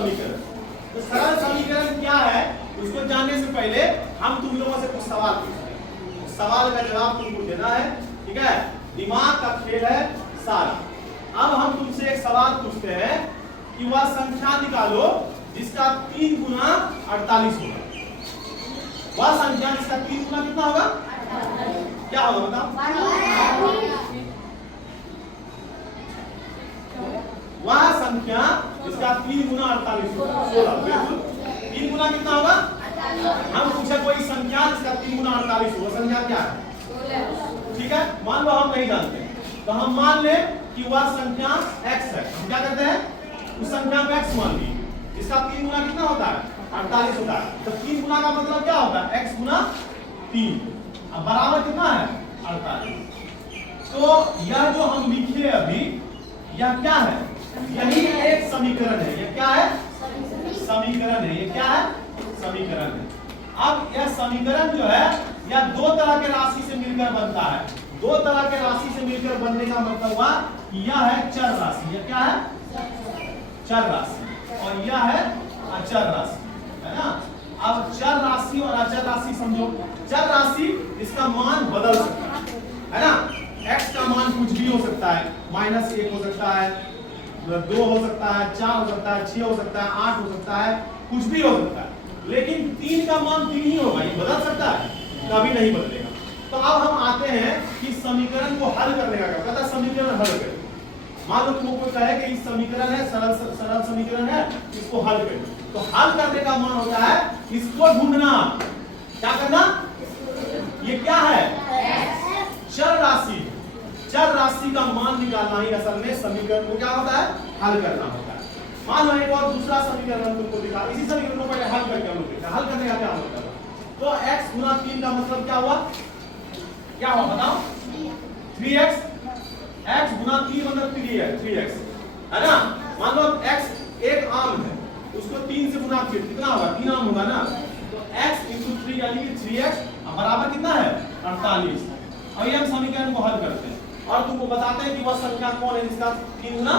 समीकरण। तो सरल समीकरण क्या है उसको जानने से पहले हम तुम लोगों से कुछ सवाल पूछते हैं। सवाल का जवाब तुमको देना है, ठीक है? दिमाग का खेल है सारा। अब हम तुमसे एक सवाल पूछते हैं कि वह संख्या निकालो जिसका 3 गुना 48 होगा। वह संख्या जिसका 3 गुना कितना होगा? क्या होगा बताओ? वह संख्या जिसका 3 गुना 48 होगा 16। बिल्कुल 3 गुना कितना होगा? हम पूछे कोई संख्या जिसका 3 गुना 48 होगा, संख्या क्या है? ठीक है, मान लो हम नहीं जानते तो हम मान ले कि वह संख्या x है। हम क्या करते हैं उस संख्या को x मान ली जिसका 3 गुना कितना होता है? 48 होता है। तो 3 गुना का मतलब क्या होता है? x गुना 3। अब बराबर कितना है? 48। तो यह जो हम लिखे अभी यह क्या है? यही एक समीकरण है। यह क्या है? समीकरण है। ये क्या है? समीकरण है। अब यह समीकरण जो है यह दो तरह के राशि से मिलकर बनता है। दो तरह के राशि से मिलकर बनने का मतलब हुआ कि यह है चर राशि। यह क्या है? चर राशि। और यह है अचर राशि, है ना? अब चर राशि और अचर राशि समझो। चर राशि इसका मान बदल सकता है ना? x का मान कुछ भी हो सकता है, -1 हो सकता है, 2 हो सकता है, 4 हो सकता है, 6 हो सकता है, 8 हो सकता है, कुछ भी हो सकता है। लेकिन 3 का मान 3 ही होगा। ये बदल सकता है? कभी नहीं बदलेगा। तो अब हम आते हैं कि समीकरण को हल करने का क्या कहता है? समीकरण हल करें। मान लो तुमको कोई कहे कि इस समीकरण है सरल समीकरण है, इसको हल करें। तो हल करने का मान होता है इसको ढूंढना। क्या करना? ये क्या है? चर राशि। चर राशि का मान निकालना ही असल में समीकरण को क्या होता है? हल करना होता है। मान लो एक और दूसरा समीकरण तुमको दिखा, इसी समीकरण को पहले हल करके हम लोग देखते हैं। हल करने का क्या मतलब है? तो x गुना 3 का मतलब क्या हुआ? क्या हुआ बताओ? 3x। x गुना 3 मतलब 3 है, 3x, है ना? मान लो x एक आम है, उसको 3 से गुना किया कितना होगा? 3 आम होगा ना? तो x × 3 यानी कि 3x बराबर कितना है? 48। अब ये हम समीकरण को हल करते हैं और तुमको बताते हैं कि वह संख्या कौन है जिसका 3 गुना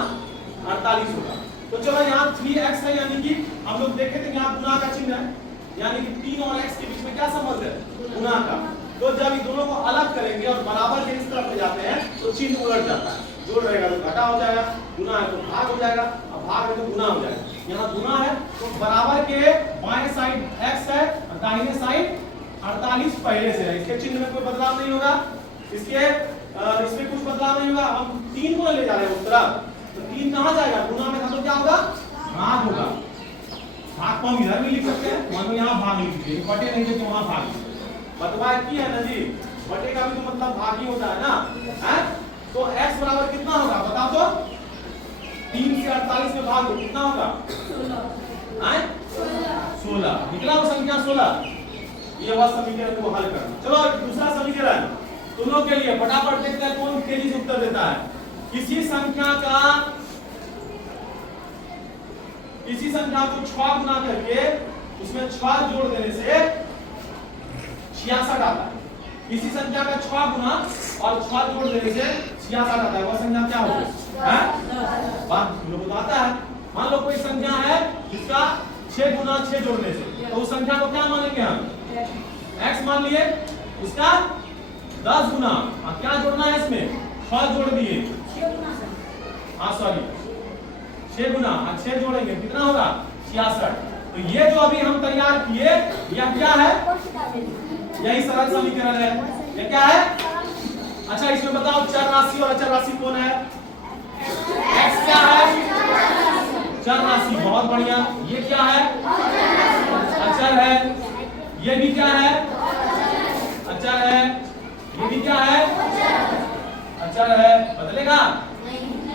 48 होगा। तो चलो यहाँ 3x है, यानी कि हम लोग देखे थे यहाँ गुना का चिन्ह है, यानी कि 3 और x के बीच में क्या संबंध है? गुना का। तो जब इन दोनों को अलग करेंगे और बराबर के इस तरफ ले जाते हैं तो चिन्ह उलट जाता है। जोड़ रहेगा तो घटा हो जाएगा, गुना है तो भाग हो जाएगा, और भाग है तो गुना हो जाएगा। यहाँ गुना है तो बराबर के बाएं साइड x है और दाहिने साइड 48 पहले से है। इसके चिन्ह में कोई बदलाव नहीं होगा, इसमें कुछ बदलाव नहीं होगा। हम 3 को ले जा रहे हैं उस तरफ, तो 3 कहाँ जाएगा? गुना में था तो क्या होगा? भाग होगा। भाग को हम इधर भी लिख सकते हैं, मान लो यहाँ भाग लिख दीजिए, बटे नहीं थे तो वहाँ भाग लिख। बटवा की है ना जी, बटे का भी तो मतलब भाग ही होता है ना, है? तो x बराबर कितना होगा बताओ तो? 3 से 48 में भाग दो, कितना होगा? 16। निकला वो संख्या 16। ये वह समीकरण को हल करना। चलो दूसरा समीकरण तुम लोग के लिए फटाफट देखते हैं कौन तेजी से उत्तर देता है। किसी संख्या को 6 गुना करके उसमें 6 जोड़ देने से 66 आता है। किसी संख्या का 6 गुना और 6 जोड़ देने से 66 आता है। वह संख्या क्या होगी? बात लोग बताता है। मान लो कोई संख्या है जिसका 6 गुना 6 जोड़ने से, तो उस संख्या को क्या मानेंगे हम? x मान लिए। उसका 10 गुना क्या जोड़ना है इसमें? 6 जोड़ दिए, सॉरी 6 गुना 6 जोड़ेंगे कितना होगा? 66। तो ये जो अभी हम तैयार किए यह क्या है? यही सरल समीकरण है। ये क्या है? अच्छा इसमें बताओ चर राशि और अचर राशि कौन है? x क्या है? चर राशि। बहुत बढ़िया। ये क्या है? अचर है। ये भी क्या है? अचर है। ये भी क्या है? अचर है। बदलेगा?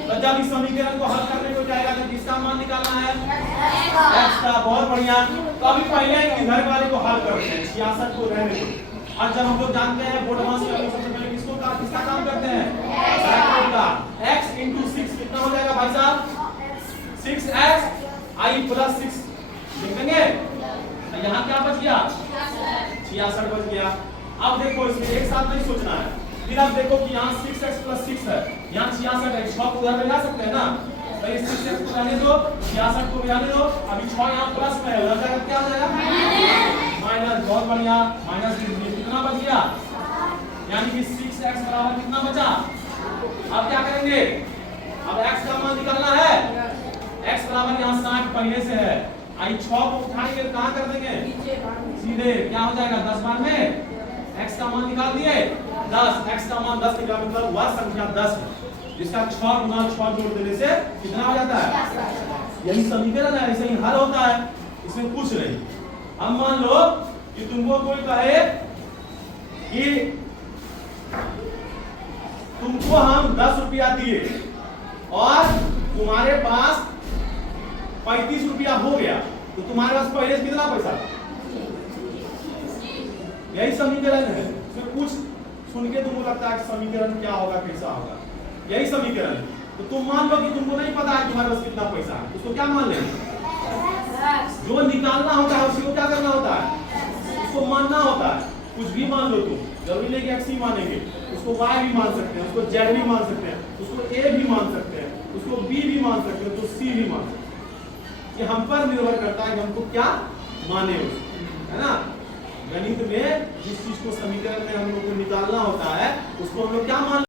तो जब इस समीकरण को हल करने को जाएगा तो किसका मान निकालना है? x का। बहुत बढ़िया। तो अभी पहले इधर वाले को हल करते हैं, 66 को रहने दो। और जब हम लोग जानते हैं बोर्ड मास में सबसे पहले किसका काम करते हैं? का। x × 6 कितना हो जाएगा भाई साहब? 6x i + 6 लिख देंगे। यहाँ क्या बच गया? 66 बच गया। अब देखो इसमें एक साथ नहीं सोचना है। फिर आप देखो कि यहाँ 6x + 6 है, यहाँ 66 है, 6 को उधर ले जा सकते हैं ना? भाई 6x को रहने दो, 66 को भी रहने दो। अभी 6 यहाँ प्लस में है, उधर जाकर क्या हो जाएगा माइनस। बहुत बढ़िया, माइनस कितना बच गया, यानी कि 6x बराबर कितना बचा। अब क्या करेंगे, अब x का मान निकालना है। x बराबर यहाँ 60 पहले से है, आई 6 को उठाएंगे कहाँ कर देंगे सीधे, क्या हो जाएगा 10 बार में x का मान निकाल दिए 10। x का मान 10 निकाल मतलब वह संख्या 10 है जिसका 6 गुना 6 जोड़ देने से कितना हो जाता है। यही समीकरण है, ऐसे ही हल होता है, इसमें कुछ नहीं। अब मान लो कि तुमको कोई कहे कि तुमको हम 10 रुपया दिए और तुम्हारे पास 35 रुपया हो गया, तो तुम्हारे पास पहले से कितना पैसा। यही समीकरण है, इसमें कुछ सुन के तुमको लगता है कि समीकरण क्या होगा कैसा होगा, यही समीकरण। तो तुम मान लो कि तुमको नहीं पता है तुम्हारे पास कितना पैसा है, उसको क्या मान लेंगे, जो निकालना होता है उसी को क्या करना होता है, उसको मानना होता है। कुछ भी मान लो तुम, जरूरी नहीं कि x ही मानेंगे, उसको y भी मान सकते हैं, उसको z भी मान सकते हैं, उसको a भी मान सकते हैं, उसको b भी मान सकते हैं, तो c भी मान सकते हैं। ये हम पर निर्भर करता है कि हमको क्या माने, है ना। गणित में जिस चीज को समीकरण में हम लोग को निकालना होता है उसको हम लोग क्या मान